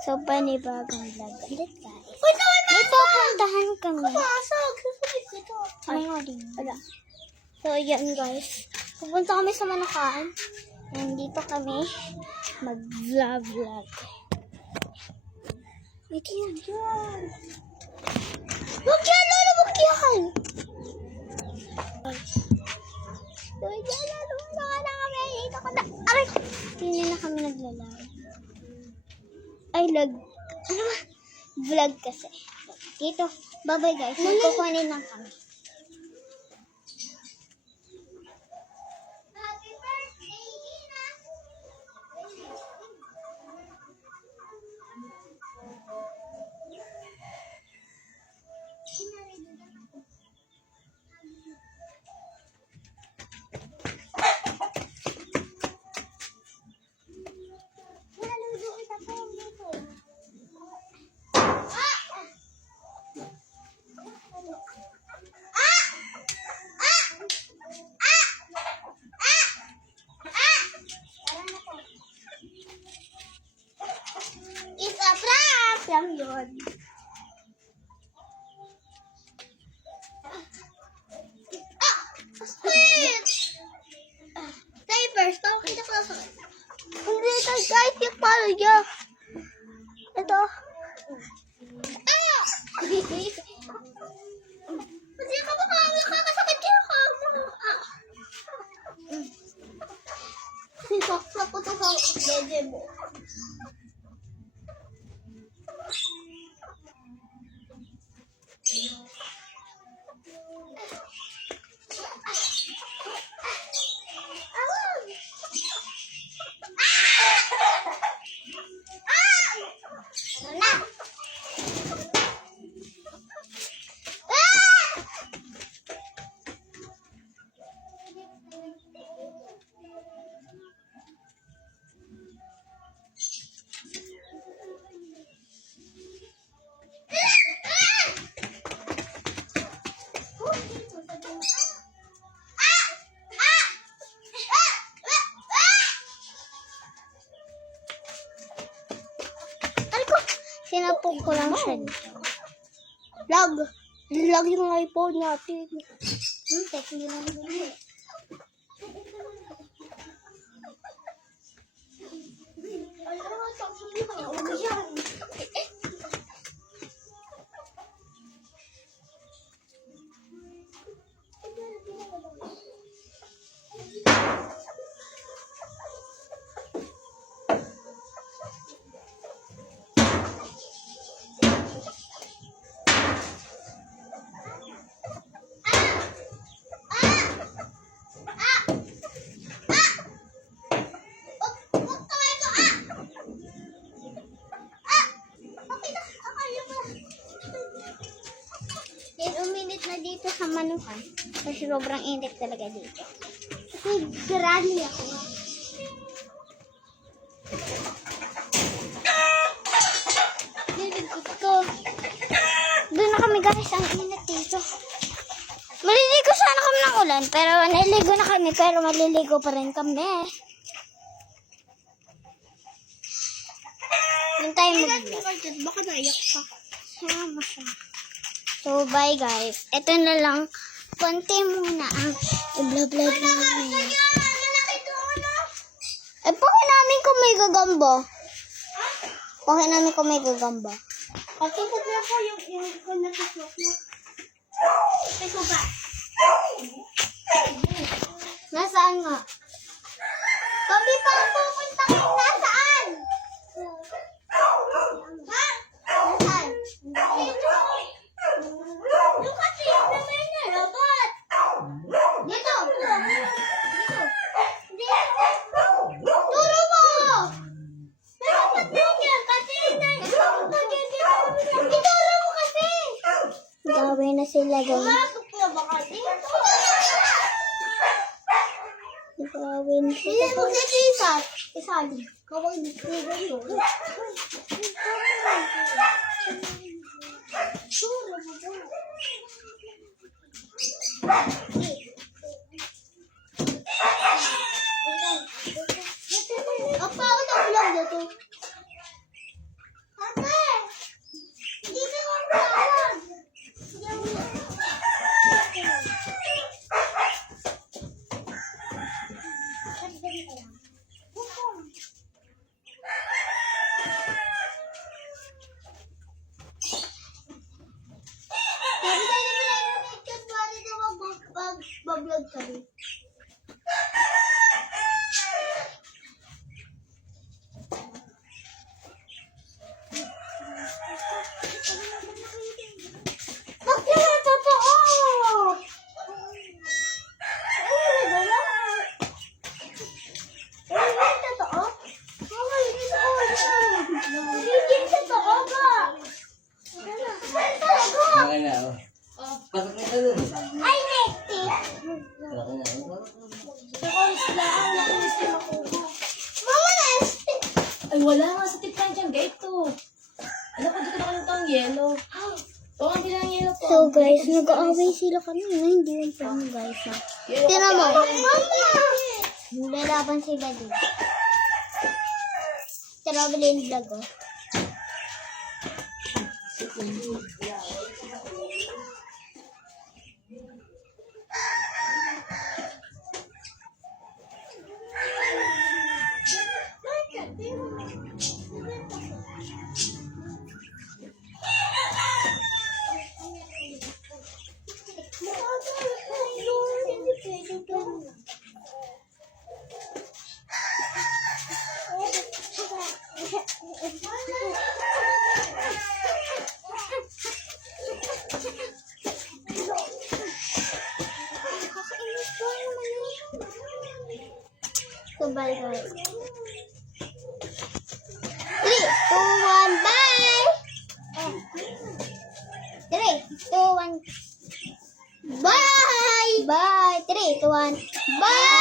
So, panibagong vlog ulit, guys. May pupuntahan kami. Ay, nga din. So, yan, guys. Pupunta kami sa Manakan. Nandito kami mag-vlog. Wait, yan. Huwag yan, Lola, huwag yan. Huwag yan, Lola, huwag na kami. Dito ko na. Aray! Hindi na kami naglalaro. Ay, ano ba? Vlog kasi. Dito. Bye-bye, guys. Magkukunin lang kami. Happy birthday, Ina! It's a prank! Lang yun. Sweet! Diapers, tawag kita sa sakit. Hindi ito, guys, yung palo niya. Ito. Ayo! Hindi ka makakasakit yung kamo. Sisok-sok ko ito sa bebe mo. Sinapok ko lang siya dito. Lag yung iPhone natin. Hindi lang yun. Uminit na dito sa Manakan. Kasi sobrang init talaga dito. Kasi grani ako. Doon na kami, guys. Ang init dito. Maliligo sana kami ng ulan. Pero naliligo na kami. Pero maliligo pa rin kami. Yung tayo mag-vlog. Baka naiyak ka. Sama siya. So, bye guys. Ito na lang. Konti muna ang i-vlog namin. Eh, pakay namin kung may gagamba. Pakay namin kung may gagamba. Patupad na po yung natusok mo. Ito ba? Nasaan nga? Kami pa ang pupunta kayo. Nasaan? Ha? Nasaan? Yung kasi yung naman na robot. Dito. Turo mo. Dapat mo yan kasi ituro mo kasi. Gawin na sila guys. Pumasok na ba kasi? Gawin sila. Hindi mo kasi isali. Gawin sila yun. Apa, ako na vlog na to. Sabi tayo na pala yung picture, bali na mag-vlog kami. Bakit na totoo? Ay, wala. Ay, totoo? Okay, hindi totoo ba? Okay na, oh. Pasok na ka dun. Ay, nekti. Okay na, oh. Nakulis lang, nakulis lang ako. Mama, nesti. Ay, wala nga sa tip lang dyan, gate to. Alam ko, dito nakalimutan ang yellow. Oo, ang bilang yellow po. So guys, nag-aaway sila kanina. Hindi yung plan guys. Tira mo. Mama! Lalaban sila din. Travel and vlog oh. So bye guys. 3, 2, 1, bye! 3, 2, 1, bye! Bye! 3, 2, 1, bye!